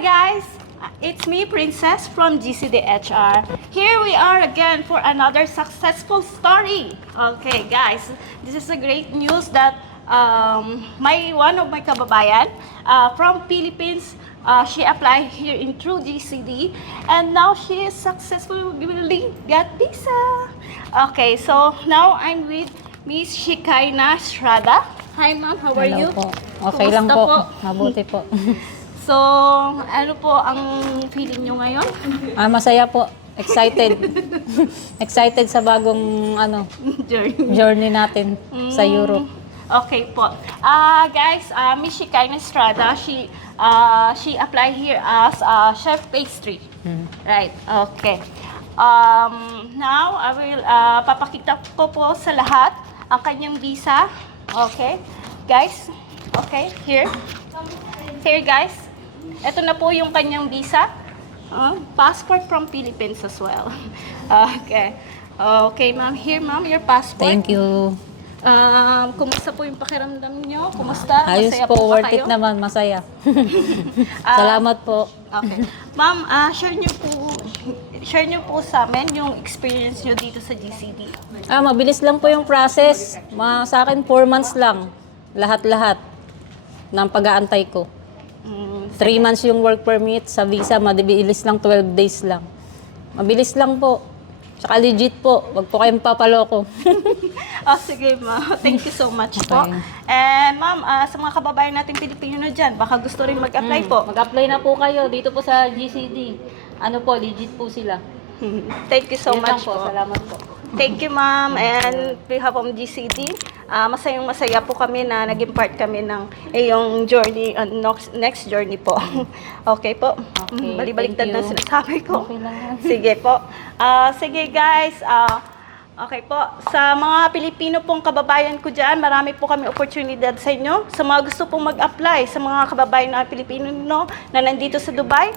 guys, it's me, Princess from GCDHR. Here we are again for another successful story. Okay guys, this is a great news that one of my kababayan from Philippines, she applied here in through GCD and now she is successfully got visa. Okay, so now I'm with Miss Shikaina Estrada. Hi ma'am, how are you? Po. Okay lang Kumusta po. Mabuti po. So, ano po ang feeling nyo ngayon? Masaya po. Excited. Excited sa bagong journey natin sa Europe. Okay po. Guys, Miss Shikaina Estrada, she applied here as chef pastry. Right. Okay. Now, I will papakita ko po sa lahat ang kanyang visa. Okay. Guys, okay, here. Here guys. Ito na po yung kanyang visa. Passport from Philippines as well. Okay. Okay, ma'am. Here, ma'am, your passport. Thank you. Kumusta po yung pakiramdam nyo? Kumusta? Ayos Masaya po, ba worth kayo? it naman, masaya. Salamat po. Okay. Ma'am, share nyo po sa amin yung experience nyo dito sa GCD. Mabilis lang po yung process. Sa akin, 4 months lang. Lahat-lahat ng pag-aantay ko. 3 months yung work permit, sa visa, mabilis lang, 12 days lang. Mabilis lang po. Tsaka legit po, wag po kayong papaloko. Sige ma'am, thank you so much po. And ma'am, sa mga kababayan nating Pilipino dyan, baka gusto rin mag-apply po. Mag-apply na po kayo dito po sa GCD. Ano po, legit po sila. Thank you so Yun lang much po. Salamat po. Thank you ma'am, and behalf of GCD, masaya po kami na naging part kami ng iyong journey, next journey po. Okay po. Okay, Bali-baliktad thank na you. sinasabi ko. Okay lang yan. Sige po. Sige guys, okay po. Sa mga Pilipino pong kababayan ko dyan, marami po kami oportunidad sa inyo. Sa mga gusto pong mag-apply, sa mga kababayan na Pilipino na nandito sa Dubai,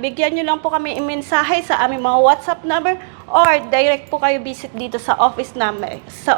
bigyan nyo lang po kami imensahe sa aming mga WhatsApp number or direct po kayo visit dito sa office namin. Sir.